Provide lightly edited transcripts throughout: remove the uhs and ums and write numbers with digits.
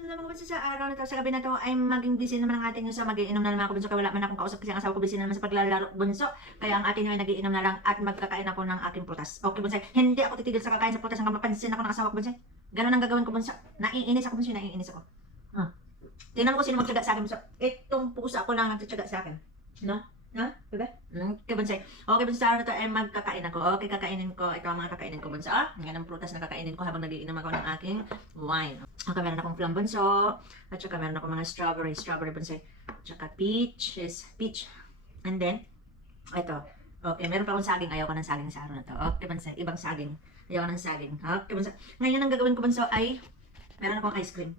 mga bunso sa araw na to, sa gabi na to ay maging busy naman ang ating bunso. Mag-iinom na naman ako bunso, kaya wala man akong kausap kasi ang asawa ko busy na naman sa paglalaro bunso. Kaya ang ating ay nag-iinom na lang at magkakain ako ng aking prutas. Okay bunso, hindi ako titigil sa kakain sa prutas hanggang mapansin ako ng asawa ko bunso. Ganun ang gagawin ko bunso. Naiinis ako bunso, naiinis ako. Tingnan ko sino magtiyaga sa akin bunso. Itong pusa ko lang nagtiyaga sa akin. No? Ha? Diba? Okay, Bonsai. Okay, Bonsai, sa araw na to ay magkakain ako. Okay, kakainin ko. Ito ang mga kakainin ko, Bonsai. Yan ang prutas na kakainin ko habang nagiinom ako ng aking wine. Okay, meron akong plum, Bunso. At saka meron akong mga strawberry, Bonsai. At saka peach. And then, ito. Okay, meron pa akong saging. Ayaw ko ng saging sa araw na to. Okay, Bonsai. Ibang saging. Ayaw ko ng saging. Okay, Bonsai. Ngayon ang gagawin ko, Bunso, ay meron akong ice cream.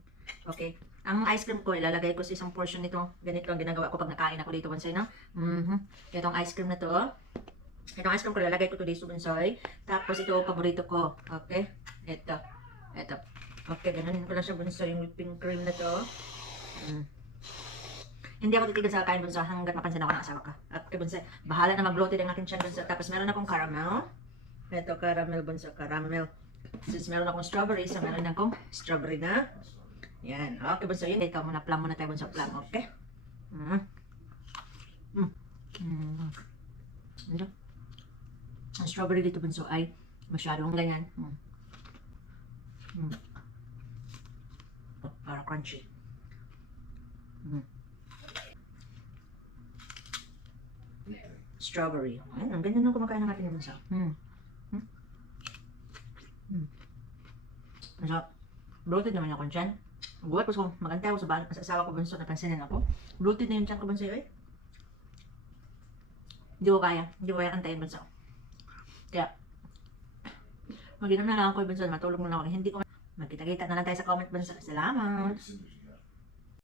Okay. Ang ice cream ko, ilalagay ko sa isang portion nito. Ganito ang ginagawa ko pag nakain ako dito, Bonsai, no? Itong ice cream na to. Itong ice cream ko, ilalagay ko to dito, Bonsai. Tapos ito, paborito ko. Okay? Ito. Okay, ganoon ko lang siya, Bonsai, yung whipping cream na to. Hindi ako titigil sa kakain, Bonsai, hanggat mapansin ako ng asawa ka. Okay, Bonsai, bahala na mag-bloated ang aking tiyan, Bonsai. Tapos meron akong caramel. Ito, caramel, Bonsai, caramel. Since meron akong strawberry, so meron akong strawberry na. Yan. Okay, Bunso. Yun. Ito, plum muna tayo, Bunso. Plum. Okay? Ano? Ang strawberry dito, Bunso, ay masyadong ganyan. Para crunchy. Strawberry. Ay, ang ganyan nung kumakain ng ating Bunso. Masarap. Bloated naman ako dyan. Buhat ko magantay ako sa asawa ko, Bunso, napansinin ako. Bloated na yung tiyan ko, Bunso, eh. Hindi ko kaya antayin, Bunso. Kaya, mag-inom na lang ako, Bunso, matulog na lang ako. Hindi ko, magkita-kita na lang tayo sa comment, Bunso. Salamat.